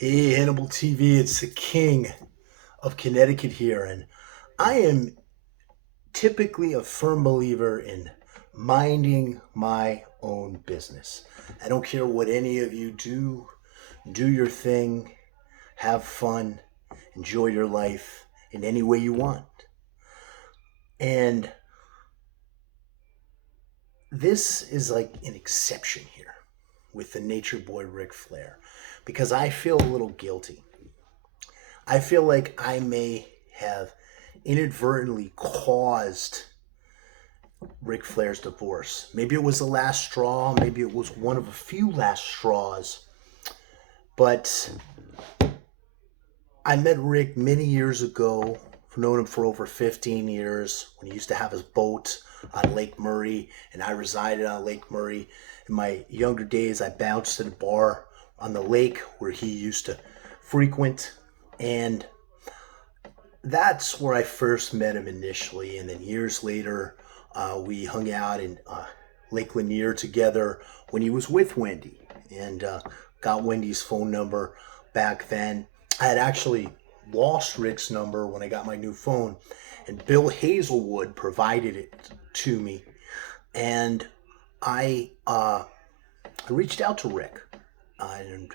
Hey, Hannibal TV, it's the king of Connecticut here, and I am typically a firm believer in minding my own business. I don't care what any of you do your thing, have fun, enjoy your life in any way you want. And this is like an exception here with the Nature Boy Ric Flair because I feel a little guilty. I feel like I may have inadvertently caused Ric Flair's divorce. Maybe it was the last straw, maybe it was one of a few last straws, but I met Rick many years ago. I've known him for over 15 years when he used to have his boat on Lake Murray, and I resided on Lake Murray. In my younger days, I bounced at a bar on the lake where he used to frequent, and that's where I first met him initially. And then years later, we hung out in Lake Lanier together when he was with Wendy, and got Wendy's phone number back then. I had actually lost Rick's number when I got my new phone, and Bill Hazelwood provided it to me. And I reached out to Rick, and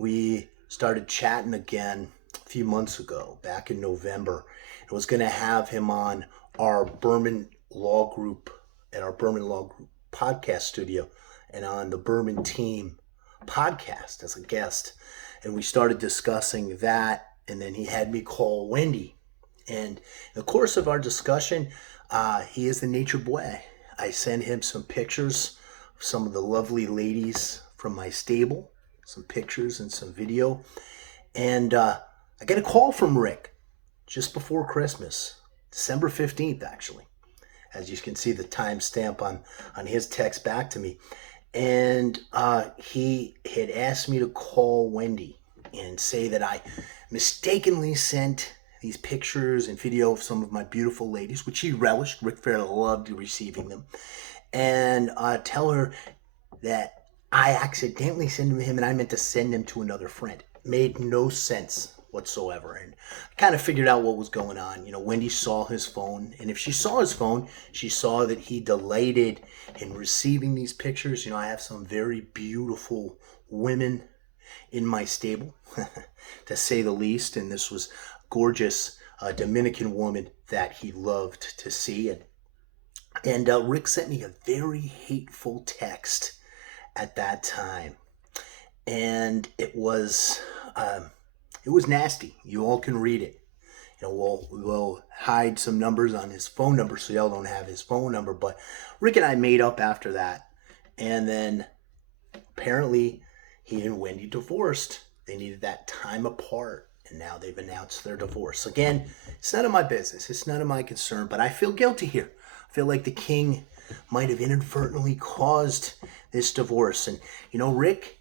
we started chatting again a few months ago, back in November. I was going to have him on our Berman Law Group at our Berman Law Group podcast studio and on the Berman Team podcast as a guest. And we started discussing that. And then he had me call Wendy. And in the course of our discussion, he is the nature boy. I sent him some pictures of some of the lovely ladies from my stable, some pictures and some video. And I got a call from Rick just before Christmas, December 15th, actually. As you can see the timestamp on his text back to me. And he had asked me to call Wendy and say that I mistakenly sent these pictures and video of some of my beautiful ladies, which he relished. Ric Flair loved receiving them. And tell her that I accidentally sent them to him and I meant to send them to another friend. Made no sense whatsoever. And I kind of figured out what was going on. You know, Wendy saw his phone, and if she saw his phone, she saw that he delighted in receiving these pictures. You know, I have some very beautiful women in my stable, to say the least, and this was gorgeous Dominican woman that he loved to see. And Rick sent me a very hateful text at that time, and it was nasty. You all can read it. You know, we'll hide some numbers on his phone number so y'all don't have his phone number. But Rick and I made up after that, and then apparently he and Wendy divorced. They needed that time apart, and now they've announced their divorce. Again, it's none of my business. It's none of my concern, but I feel guilty here. I feel like the king might have inadvertently caused this divorce. And, you know, Rick,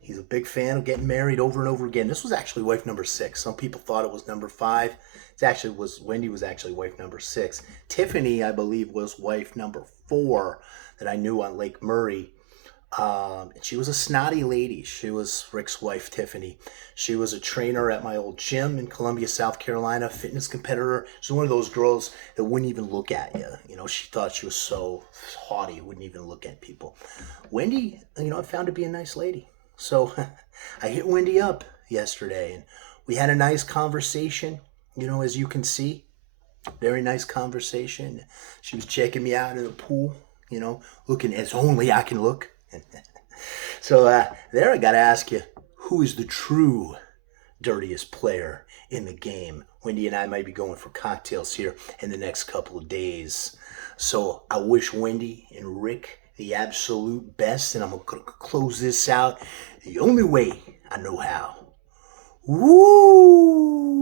he's a big fan of getting married over and over again. This was actually wife number 6. Some people thought it was number 5. Wendy was actually wife number 6. Tiffany, I believe, was wife number 4 that I knew on Lake Murray. And she was a snotty lady. She was Rick's wife, Tiffany. She was a trainer at my old gym in Columbia, South Carolina, fitness competitor. She's one of those girls that wouldn't even look at you. You know, she thought she was so haughty, wouldn't even look at people. Wendy, you know, I found to be a nice lady. So I hit Wendy up yesterday, and we had a nice conversation, you know, as you can see. Very nice conversation. She was checking me out in the pool, you know, looking as only I can look. So there I got to ask you, who is the true dirtiest player in the game? Wendy and I might be going for cocktails here in the next couple of days. So I wish Wendy and Rick the absolute best, and I'm going to close this out the only way I know how. Woo!